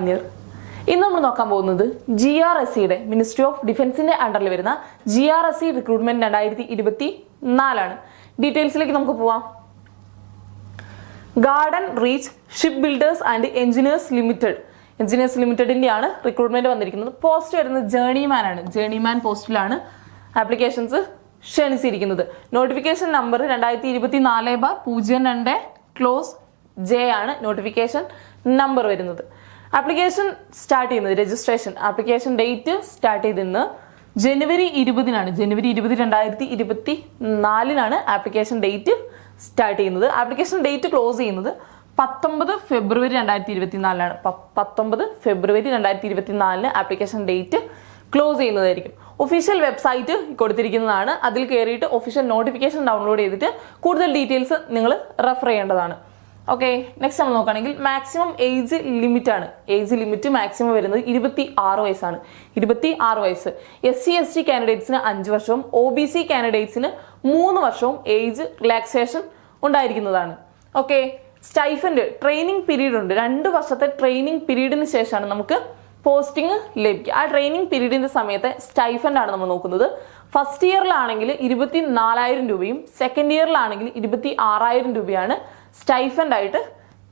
Pioneer. ഇന്ന് നമ്മൾ നോക്കാൻ പോകുന്നത് GRSCയുടെ മിനിസ്ട്രി ഓഫ് ഡിഫൻസിന്റെ അണ്ടറിൽ വരുന്ന GRSC റിക്രൂട്ട്മെന്റ് 2024 ഡീറ്റെയിൽസിലേക്ക് നമുക്ക് പോവാം. Garden reach ship builders and engineers ലിമിറ്റഡിന്റെ ആണ് റിക്രൂട്ട്മെന്റ് വന്നിരിക്കുന്നത്. പോസ്റ്റ് വരുന്നത് ജേർണിമാൻ ആണ്. ജേർണിമാൻ പോസ്റ്റിലാണ് ആപ്ലിക്കേഷൻസ് ക്ഷണിച്ചിരിക്കുന്നത്. നോട്ടിഫിക്കേഷൻ നമ്പർ 2024/02 ക്ലോസ് J ആണ് നോട്ടിഫിക്കേഷൻ നമ്പർ വരുന്നത്. ആപ്ലിക്കേഷൻ സ്റ്റാർട്ട് ചെയ്യുന്നത് രജിസ്ട്രേഷൻ ആപ്ലിക്കേഷൻ ഡേറ്റ് സ്റ്റാർട്ട് ചെയ്തിരുന്നത് ജനുവരി 20 ജനുവരി 20, 2024 ആപ്ലിക്കേഷൻ ഡേറ്റ് സ്റ്റാർട്ട് ചെയ്യുന്നത്. ആപ്ലിക്കേഷൻ ഡേറ്റ് ക്ലോസ് ചെയ്യുന്നത് 19 ഫെബ്രുവരി 2024 19 ഫെബ്രുവരി 2024 ആപ്ലിക്കേഷൻ ഡേറ്റ് ക്ലോസ് ചെയ്യുന്നതായിരിക്കും. ഒഫീഷ്യൽ വെബ്സൈറ്റ് കൊടുത്തിരിക്കുന്നതാണ്. അതിൽ കയറിയിട്ട് ഒഫീഷ്യൽ നോട്ടിഫിക്കേഷൻ ഡൗൺലോഡ് ചെയ്തിട്ട് കൂടുതൽ ഡീറ്റെയിൽസ് നിങ്ങൾ റെഫർ ചെയ്യേണ്ടതാണ്. ഓക്കെ, നെക്സ്റ്റ് നമ്മൾ നോക്കുകയാണെങ്കിൽ മാക്സിമം ഏജ് ലിമിറ്റ് ആണ്. ഏജ് ലിമിറ്റ് മാക്സിമം വരുന്നത് 26 വയസ്സാണ്. 26 വയസ്സ്. SC/ST കാൻഡിഡേറ്റ്സിന് 5 വർഷവും OBC കാൻഡിഡേറ്റ്സിന് 3 വർഷവും ഏജ് റിലാക്സേഷൻ ഉണ്ടായിരിക്കുന്നതാണ്. ഓക്കെ, സ്റ്റൈഫൻഡ് ട്രെയിനിങ് പീരീഡ് ഉണ്ട്. 2 വർഷത്തെ ട്രെയിനിങ് പീരീഡിന് ശേഷമാണ് നമുക്ക് പോസ്റ്റിംഗ് ലഭിക്കുക. ആ ട്രെയിനിങ് പീരീഡിന്റെ സമയത്തെ സ്റ്റൈഫൻഡ് ആണ് നമ്മൾ നോക്കുന്നത്. ഫസ്റ്റ് ഇയറിലാണെങ്കിൽ 24,000 രൂപയും സെക്കൻഡ് ഇയറിലാണെങ്കിൽ 26,000 രൂപയാണ് സ്റ്റൈഫൻഡ് ആയിട്ട്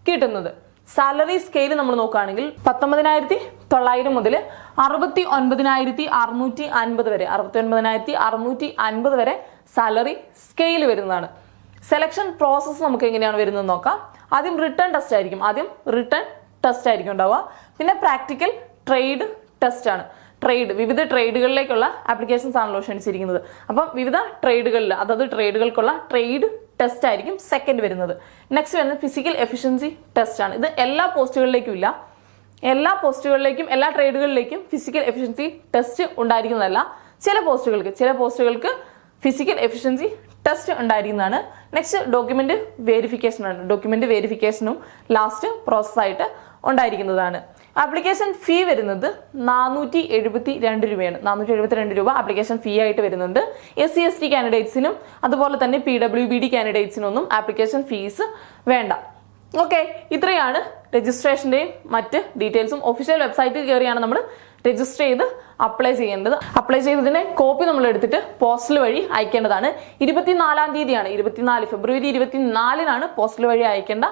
കിട്ടുന്നത്. സാലറി സ്കെയിൽ നമ്മൾ നോക്കുകയാണെങ്കിൽ 19,900 മുതൽ 69,650 വരെ 69,650 വരെ സാലറി സ്കെയിൽ വരുന്നതാണ്. സെലക്ഷൻ പ്രോസസ്സ് നമുക്ക് എങ്ങനെയാണ് വരുന്നത് നോക്കാം. ആദ്യം റിട്ടേൺ ടെസ്റ്റ് ആയിരിക്കും ഉണ്ടാവുക. പിന്നെ പ്രാക്ടിക്കൽ ട്രേഡ് ടെസ്റ്റ് ആണ്. വിവിധ ട്രേഡുകളിലേക്കുള്ള ആപ്ലിക്കേഷൻസ് ആണല്ലോ ക്ഷണിച്ചിരിക്കുന്നത്. അപ്പം വിവിധ ട്രേഡുകളിൽ അതത് ട്രേഡുകൾക്കുള്ള ട്രേഡ് ടെസ്റ്റ് ആയിരിക്കും സെക്കൻഡ് വരുന്നത്. നെക്സ്റ്റ് വരുന്നത് ഫിസിക്കൽ എഫിഷ്യൻസി ടെസ്റ്റ് ആണ്. ഇത് എല്ലാ പോസ്റ്റുകളിലേക്കും ഇല്ല. എല്ലാ ട്രേഡുകളിലേക്കും ഫിസിക്കൽ എഫിഷ്യൻസി ടെസ്റ്റ് ഉണ്ടായിരിക്കുന്നതല്ല. ചില പോസ്റ്റുകൾക്ക് ഫിസിക്കൽ എഫിഷ്യൻസി ടെസ്റ്റ് ഉണ്ടായിരിക്കുന്നതാണ്. നെക്സ്റ്റ് ഡോക്യുമെന്റ് വെരിഫിക്കേഷൻ ആണ്. ഡോക്യുമെന്റ് വെരിഫിക്കേഷനും ലാസ്റ്റ് പ്രോസസ്സായിട്ട് ഉണ്ടായിരിക്കുന്നതാണ്. ആപ്ലിക്കേഷൻ ഫീ വരുന്നത് 472 രൂപയാണ്. 472 രൂപ ആപ്ലിക്കേഷൻ ഫീ ആയിട്ട് വരുന്നുണ്ട്. SC/ST കാൻഡിഡേറ്റ്സിനും അതുപോലെ തന്നെ PWBD കാൻഡിഡേറ്റ്സിനൊന്നും ആപ്ലിക്കേഷൻ ഫീസ് വേണ്ട. ഓക്കെ, ഇത്രയാണ് രജിസ്ട്രേഷന്റെയും മറ്റ് ഡീറ്റെയിൽസും. ഒഫീഷ്യൽ വെബ്സൈറ്റിൽ കയറിയാണ് നമ്മൾ രജിസ്റ്റർ ചെയ്ത് അപ്ലൈ ചെയ്യേണ്ടത്. അപ്ലൈ ചെയ്തതിന്റെ കോപ്പി നമ്മൾ എടുത്തിട്ട് പോസ്റ്റൽ വഴി അയക്കേണ്ടതാണ്. 24 ഫെബ്രുവരി 24 പോസ്റ്റൽ വഴി അയക്കേണ്ട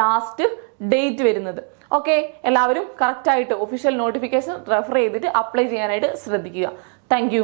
ലാസ്റ്റ് ഡേറ്റ് വരുന്നത്. ഓക്കെ, എല്ലാവരും കറക്റ്റ് ആയിട്ട് ഒഫീഷ്യൽ നോട്ടിഫിക്കേഷൻ റെഫർ ചെയ്തിട്ട് അപ്ലൈ ചെയ്യാനായിട്ട് ശ്രദ്ധിക്കുക. താങ്ക്